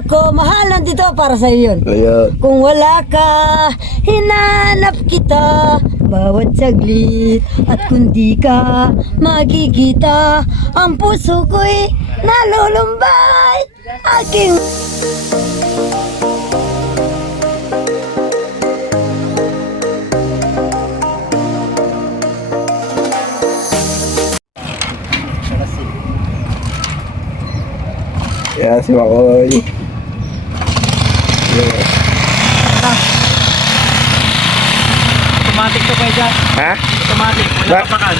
ako, mahal, nandito para sa iyo yun. Ayun. Kung wala ka, hinanap kita bawat saglit. At kung di ka makikita, ang puso ko'y nalulumbay. Aking Yan si Makoy. Automatic to kayo dyan. Ha? Automatic. Wala Ba- kapakan.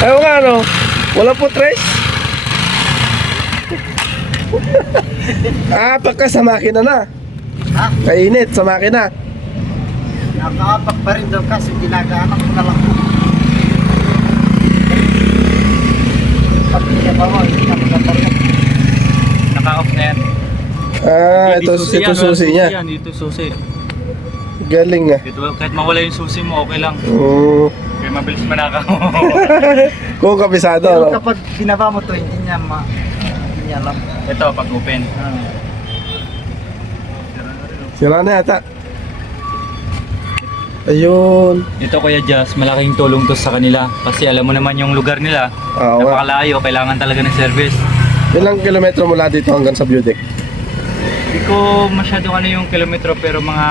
Ayaw nga no. Wala po tres. Pagka sa makina na. Ha? Kainit sa makina. Nakaapak pa rin daw kasi ginaganak ko na lang. Pag pinabawa, hindi na magkakaroon. Naka-off na yan. Ito yan, susi niya. Yan, ito susi. Galing ah. Ito, kahit mawala yung susi mo, okay lang. Kaya mabilis manakaw. Kung kabisado, Pero no? kapag binaba mo to, hindi niya alam. Ito, pag open. Sira na yata. Ayun. Ito Kuya Jazz, malaking tulong to sa kanila. Kasi alam mo naman yung lugar nila. Oo nga. Napakalayo, kailangan talaga ng service. Ilang kilometro mula dito hanggang sa view deck? Hindi ko masyado yung kilometro pero mga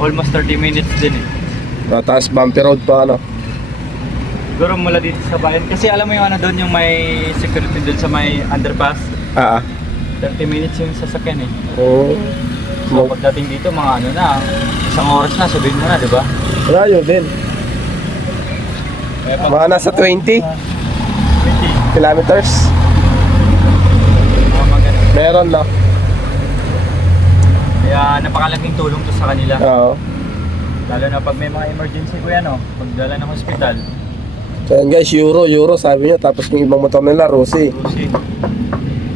almost 30 minutes din eh. Taas bumpy road pa, ano? Siguro mula dito sa bayan. Kasi alam mo yung ano doon, yung may security doon sa may underpass. 30 minutes yung sasakyan eh. Oo. So pagdating dito mga ano na, isang oras na, sabihin mo na, di ba? Malayo din. Mga nasa 20 kilometers. Mga maganda. Meron, no? Kaya napakalaking tulong to sa kanila. Oo. Lalo na pag may mga emergency ko yan, pagdala ng hospital. So yan guys, Euro sabi nyo. Tapos yung ibang motor nila, Rusi. Susi.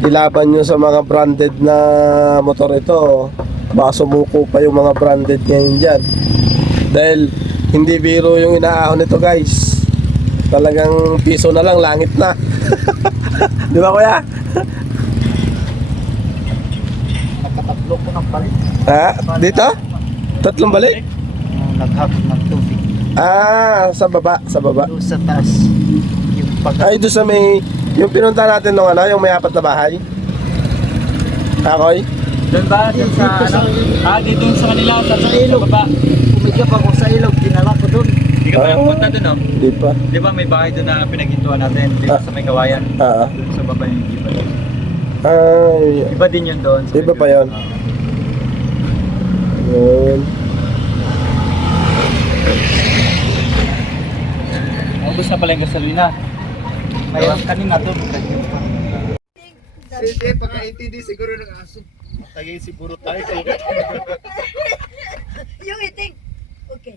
Ilaban nyo sa mga branded na motor ito. Baka sumuko pa yung mga branded ngayon dyan. Dahil hindi biro yung inaahon nito guys. Talagang piso na lang, langit na. Di ba kuya? Nagkatatlo ko ng balik. Ha? Dito? Tatlong balik? Naghapon ng tubig. Sa baba, sa baba. Doon sa taas. Yung Ay, doon sa may, yung pinunta natin nung ano, yung may apat na bahay. Akoy? Doon ba? Doon sa ano? Dito sa kanila, sa ilog. baba. Umigap ako sa ilog, dinala ko doon. Hindi ka pa napunta doon, no? Di pa. Di ba may bahay doon na pinaghintuan natin? Dito sa may kawayan. Doon sa baba yung iba doon. Ay, Iba din yun doon. sa Iba may pa yun? yun. Ubus na pala yung gasolina. Mayroon kanina doon. Hindi, pagka-intindi siguro ng aso. Tagay siguro tayo. yung iting. Okay.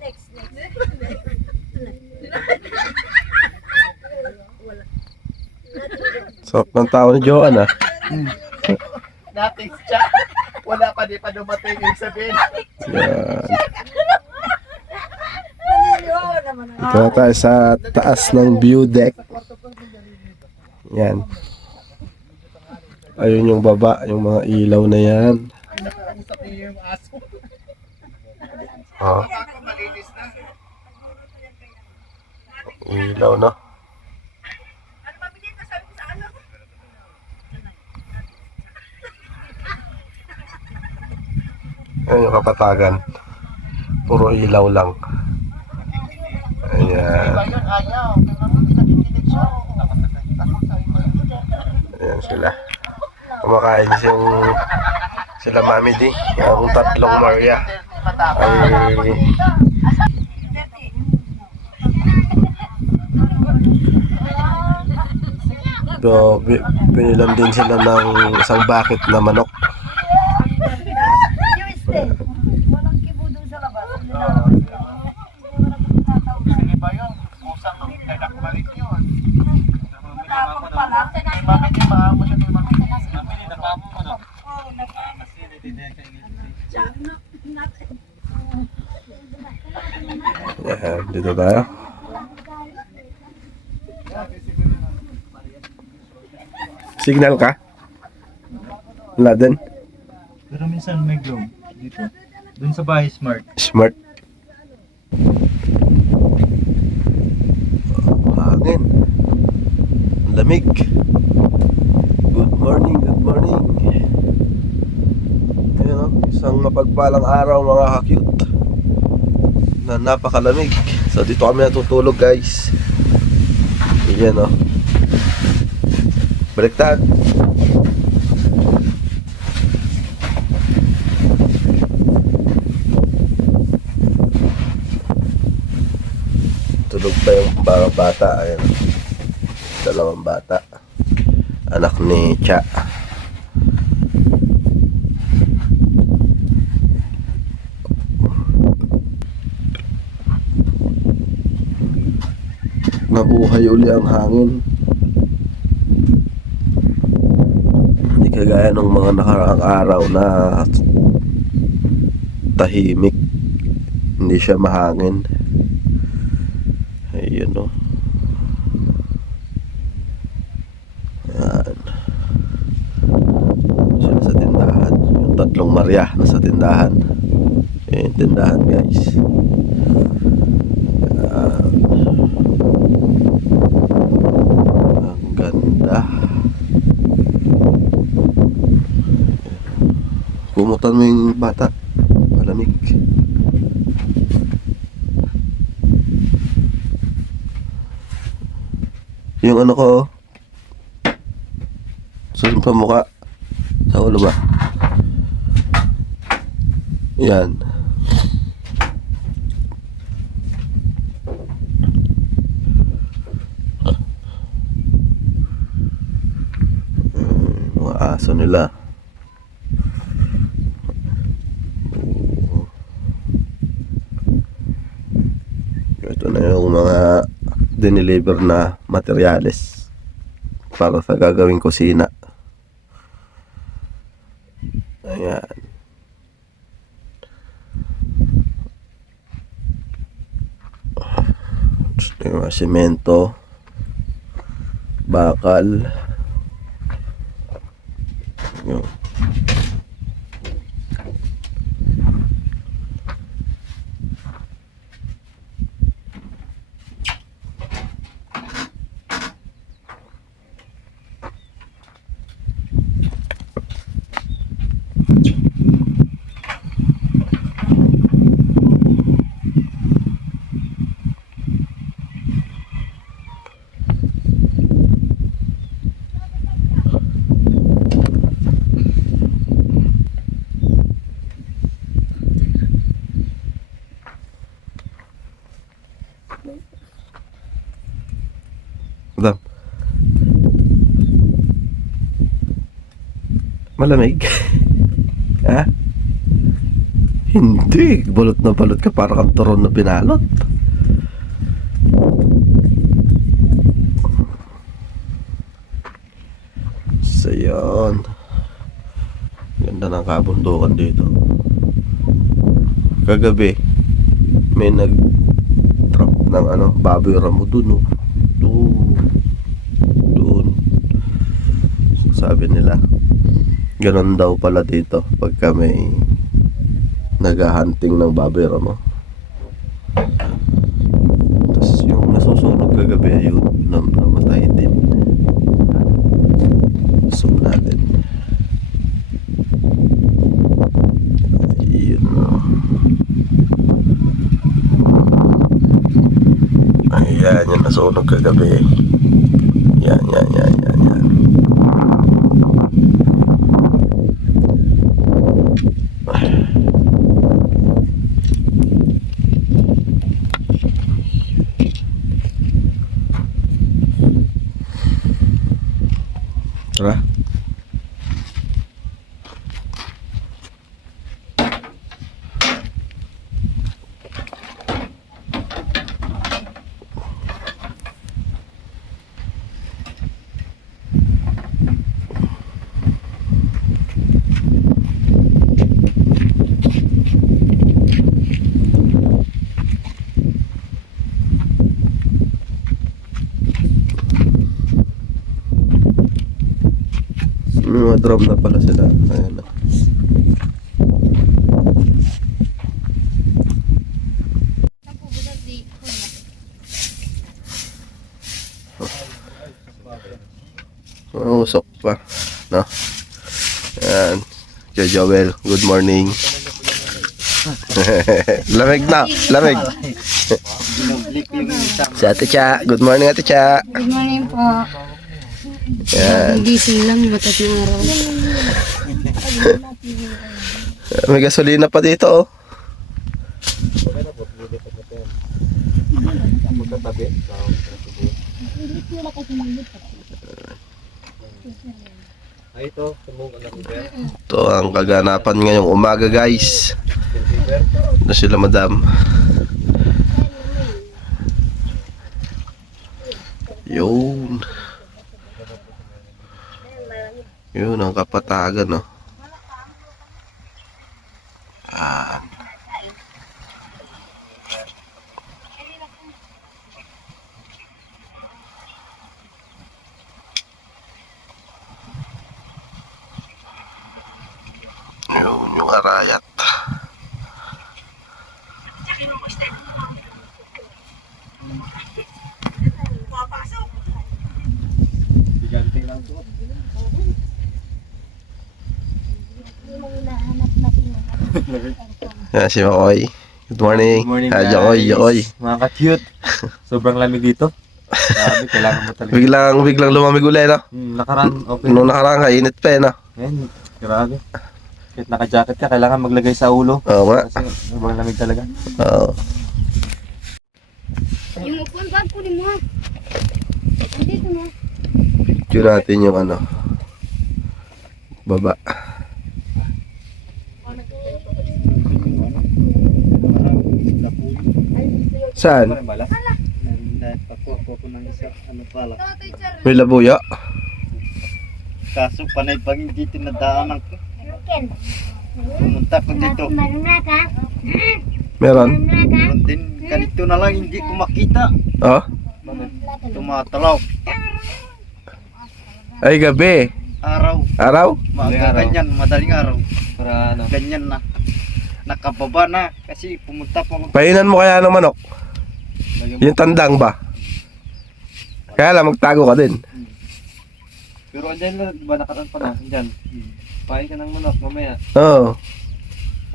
Next. Sok ng tao ni Joan ah. Dating siya. Wala pa, di pa dumating yung sabihin. Yan. Naniniwala naman ako. Ito na tayo sa taas ng view deck. Yan. Ayun yung baba, yung mga ilaw na yan. Oh. Ilaw, no? Ayan yung kapatagan. Puro ilaw lang. Ayan. Ayan sila. Kumakain sila Mami D. Ang tatlong Maria. Ay so, pinilan din sila ng isang bucket na manok. Walang kibo doon sa labas. Sige ba yun? Usang nagakbalik yun. Mami niya, maamo siya ni Mami. Mami niya, nakaamo mo na. Yan, dito tayo. Signal ka? Wala din. Pero minsan may glow dito. Dun sa bahay smart. Smart. Hangin. Lamig. Good morning, good morning. Ayan o, isang mapagpalang araw mga ka-cute. Na napakalamig. So dito kami natutulog guys. Ayan o. Baliktad. Tulog pa yung mga bata. Ayan. Dalawang bata. Anak ni Cha. Nabuhay uli ang hangin. Hindi kagaya ng mga nakaraang araw na tahimik. Hindi siya mahangin. Ayun o. Yan. Sila sa tindahan. Yung tatlong Maria nasa tindahan. Yan yung tindahan guys. Yan. Ang ganda. Kumutan mo yung bata. Malamig. Yung ano ko, sa mukha, sa ulo ba? Yan. Mga aso nila. Ito na yung mga dineliver na materyales para sa gagawing kusina. Ayan. Yung mga semento, bakal. Yun. Madam. Malamig. Ha? Hindi. Balot na balot ka para kang turon na binalot. So yun. Ganda ng kabundukan dito. Kagabi may nag-drop ng ano, baboy ramo dun, oh. Doon. Sabi nila ganon daw pala dito pagka may naghahunting ng baboy ramo. Tapos yung nasusunog kagabi ayun, namatay din. Zoom natin. Ayun, oh. Ayan, yung nasunog kagabi. Yan. Tara. Naka-drum na pala sila. Ayan na. Usok pa. No? Ayan. Kuya Joel, good morning. Lamig na, lamig. Si Ate Cha, good morning Ate Cha. Good morning po. Ayan. Gising lang, batat ng araw. May gasolina pa dito oh. Ito ang kaganapan ngayong umaga guys. Ito sila madam. Yun. Yun ang kapatagan no. Yun yung arayat. Yan si Makoy. Good morning. Good morning, Ah, Jokoy, guys. Jokoy. Mga ka-cute. Sobrang lamig dito. Grabe, kailangan mo talaga. Biglang lumamig ulit no. Nakaraan, okay. Nung nakaraan ka, init pa eh no. Ayan, grabe. Kahit naka-jacket ka, kailangan maglagay sa ulo. Oo nga. Kasi sobrang lamig talaga. Oo. Yung upuan ba? Kunin mo. Dito mo. Picture natin yung ano. Baba. Saan? May labuyo. Kaso panay pag hindi tinadaanan ko. Pumunta ko dito. Meron? Meron din ganito na lang hindi ko makita. Oh? Tumatalaw. Ay, gabi. Araw. Araw? Maaga ganyan. Madaling araw. Para ano. Ganyan na. Nakababa na. Kasi pumunta pa ako. Painan mo kaya ng manok? Yung tandang ba? Kaya lang magtago ka din. Pero andyan lang, diba nakaraan pa na? Andyan. Pain ka ng manok mamaya. Oo.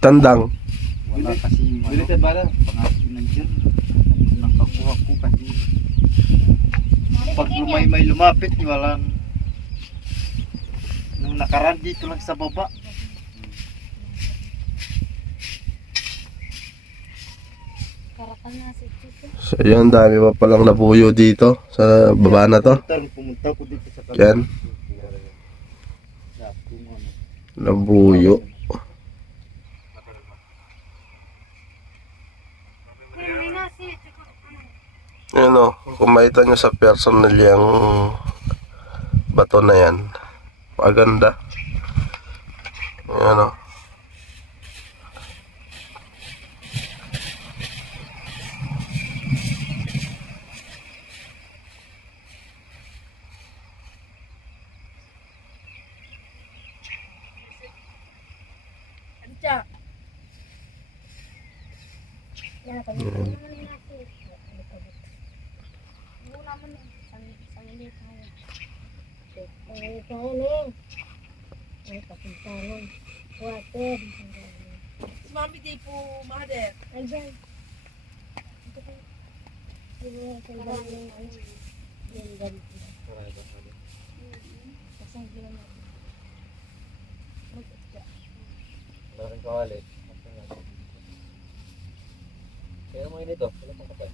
Tandang. Wala kasi Bilisan ba lang? pangasin nandiyan. Nakakuha ko kasi pag may lumapit wala. Nung nakaraan dito lang sa baba. Karakal na si Chico. So yun, dami pa palang labuyo dito sa baba na to. Pumunta ko dito sa Yan. Labuyo. Yan o, kung makita nyo sa personal yung bato na yan. Maganda. Yan o. Mami di po mahader. Malaking kawali. Kaya mo yun ito. Wala pang kapal.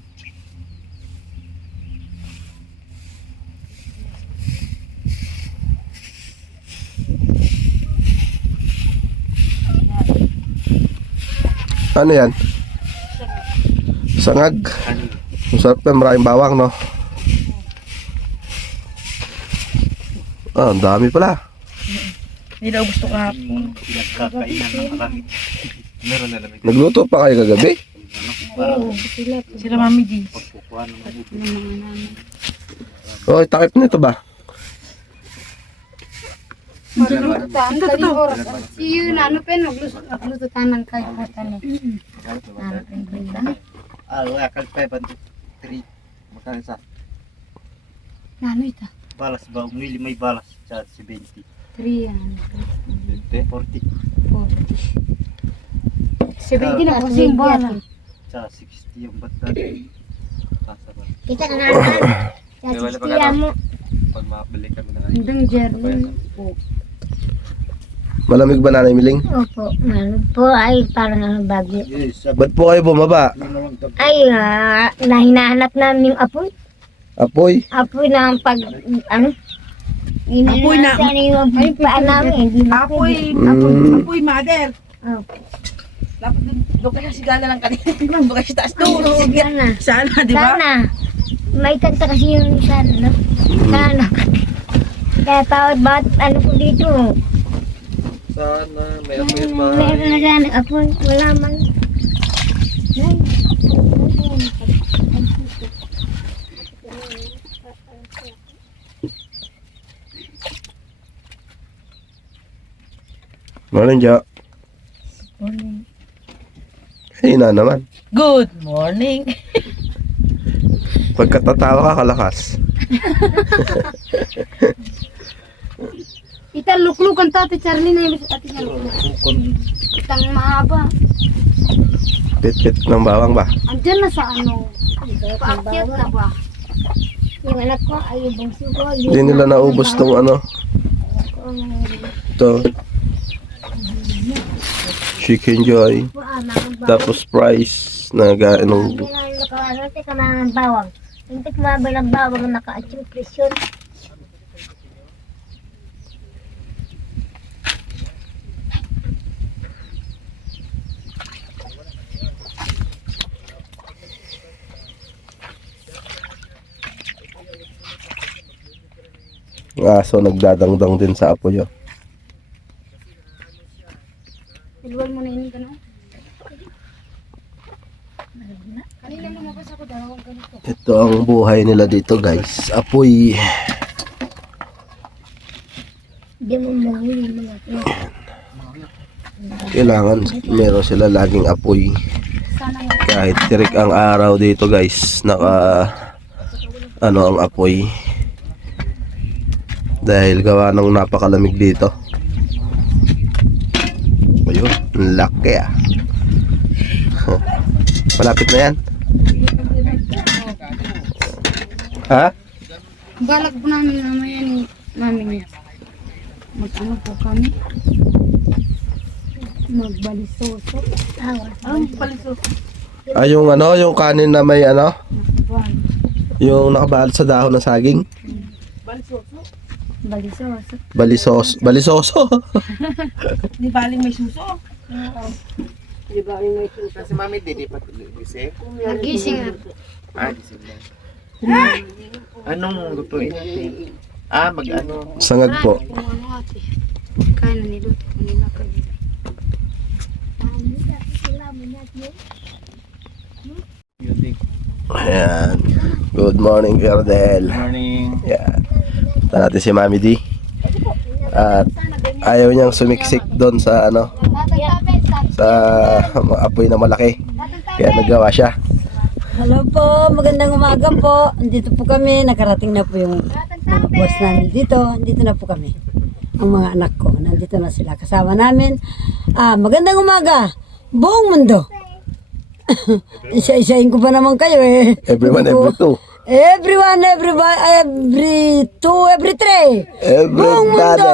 Ano yan? Sangag. Ang sarap yan, maraming bawang, no? Ah, ang dami pala. Hindi daw gusto kahapon. Pinagkakainan ng marami. Meron na lamig. Nagluto pa kayo kagabi? Oo. Sila mami di. Pagkukuha ng mabuti. Ng mga namin. Oh, takip nito ba? Maglututan, kaling oras. Siyo na, ano pa yun, maglututan ng kayo po talo. Wala ka 503. Magkano sa Ano ito? balas ba? Umili may balas sa 70. 300. 40. 70 na kasi yung bala. Sa 60 yung batal. Pasa ba? Kita na naman. Sa 60 mo. Pag makabalik kami na Hanggang Jerry. Malamig ba Nanay Miling? Opo, meron po ay parang ang bagyo. Yes, Ba't po kayo bumaba? Ay, hinahanap namin yung apoy. Apoy? Apoy na pag, ano? Apoy na- Yung paan namin, hindi na Apoy, Mm. apoy, mother. Oh, Dapat doon kaya sigala lang kanina. Doon kaya sa taas doon. sana. Sana, di ba? Sana. May kanta kasi yung sana, no? Sana. Kaya tawad bawat ano ko dito. Sana, Meron na sana apoy. Wala man. Ay. Morning, Jo. Hina naman. Good morning. Pagkatatawa ka, kalakas. Ita luklukan tati Charlie na yung ati niya lukluk. Itang mahaba. Pit-pit ng bawang ba? Andyan na sa ano. Paakyat na ba? Yung anak ko ay yung bungso ko. Hindi nila naubos tong ano. Ito. Chicken Joy. Tapos fries na gaanong Nakaanote ka na ng bawang. Hindi kumabay ng bawang na naka-achieve presyon. aso nagdadangdang din sa apoy. Oh. Iluwal mo na yun gano'n. Kanina lumabas ako dalawang ganito. Ito ang buhay nila dito guys. Apoy. Hindi mo mahuli mga ito. Kailangan meron sila laging apoy. Kahit tirik ang araw dito guys. Naka ano ang apoy. Dahil gawa ng napakalamig dito. Ayun, laki ah. Malapit na yan. Ha? Balak po namin mamaya ni namin niya. Mag-ano po kami? Magbalisoso. Ang paliso. Ah, yung ano, yung kanin na may ano, Buwan. yung nakabalot sa dahon ng saging. Balisoso. Balisoso. Balisoso. Di baling may suso. Kasi mami, di pa gising. Nagising na. Gising na. Anong lutuin natin? Mag-ano? Sangag po. Kung ano ate. Kaya na niluto ko nila kayo. Ayan. Good morning, Gardel. Morning. Ayan. Punta natin si Mami D. At ayaw niyang sumiksik doon sa ano, sa apoy na malaki. Kaya nagawa siya. Hello po, magandang umaga po. Andito po kami, nakarating na po yung mga boss namin dito. Andito na po kami. Ang mga anak ko, nandito na sila. Kasama namin. Magandang umaga, buong mundo. Isa-isahin ko pa naman kayo eh. Everyone, every two. Everyone, everybody, every two, every three. Buong mundo.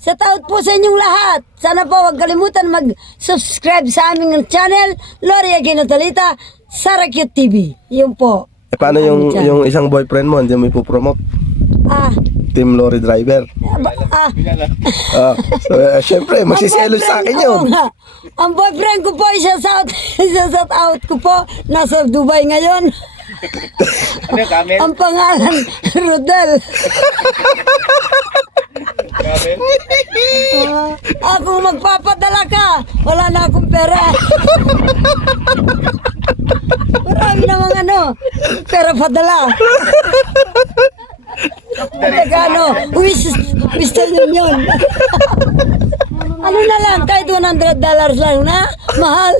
Shout out po sa inyong lahat. Sana po huwag kalimutan mag-subscribe sa aming channel, Loria Ginotalita, Sara Cute TV. Yun po. Eh, paano yung isang boyfriend mo, hindi mo ipopromote? Team Lorry Driver. Syempre, magsiselos sa akin yun. Oo nga. Ang boyfriend ko po, isa shout out ko po, nasa Dubai ngayon. Ang pangalan, Rodel. Kung magpapadala ka, wala na akong pera. Marami namang pera padala. Magkano? Western Union. Ano na lang, kahit $100 lang na, mahal.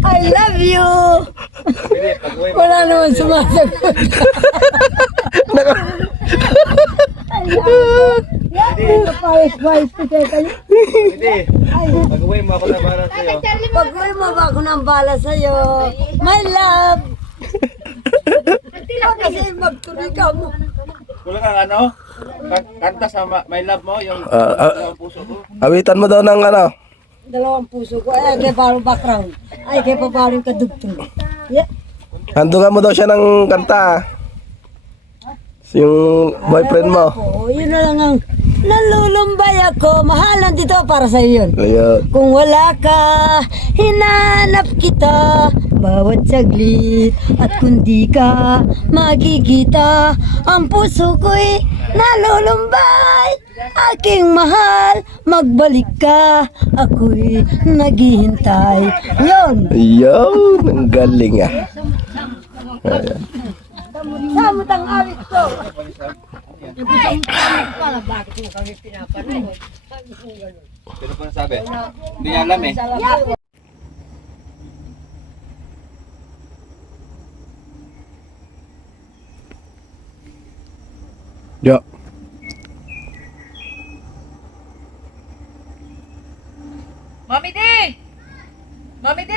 I love you. Wala naman sumasagot. Kapayos-bayos ko kayo. Hindi. Pag-uwi mo ako na para sa'yo. Pag-uwi mo ba ako ng bala sa'yo? My love. Kasi magtuloy ka mo. Kulang kang ano? Kanta sa My Love mo, yung puso ko. Awitan mo daw ng ano. Dalawang puso ko. Ay, kaya parang background. Ay, kaya pa parang kadugtong. Yeah. Handungan mo daw siya ng kanta. Yung boyfriend mo. Oo, yun na lang ang nalulumbay ako. Mahal, nandito para sa'yo yun. Ayun. Kung wala ka, hinanap kita bawat saglit. At kung di ka makikita, ang puso ko'y nalulumbay. Aking mahal, magbalik ka, ako'y naghihintay. Yun! Ayun, ang galing ah. Ayan. Samot ang awit ko. Pero pa nasabi? Hindi niya alam eh. Yo. Mami D! Mami D!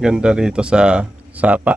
Ganda rito sa Sapa.